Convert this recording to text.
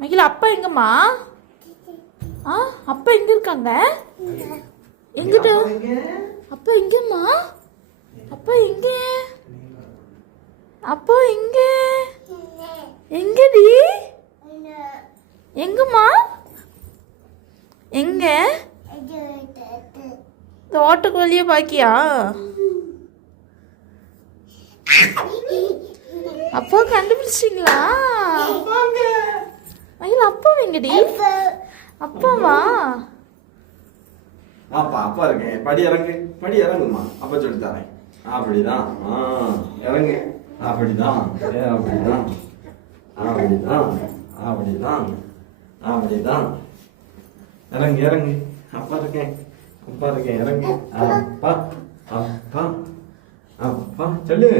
மகிழா அப்பா எங்கம்மா? அப்பா எங்க இருக்காங்க? எங்கிட்ட அப்பா எங்கம்மா? அப்பா எங்க? அப்பா எங்க? எங்கடி? எங்கம்மா? எங்க? தோட்டக்கு வழியே பாக்கியா? அப்பா கண்டுபிடிச்சிங்களா? மகிழா அப்பா எங்கடி? அப்பாவா? அப்பா இருக்கேன். படி இறங்குமா. அப்பா சொல்லி தரேன். அப்படிதான். இறங்கு. அப்படிதான். இறங்கு. அப்பா இருக்கேன். இறங்கு. அப்பா சொல்லு.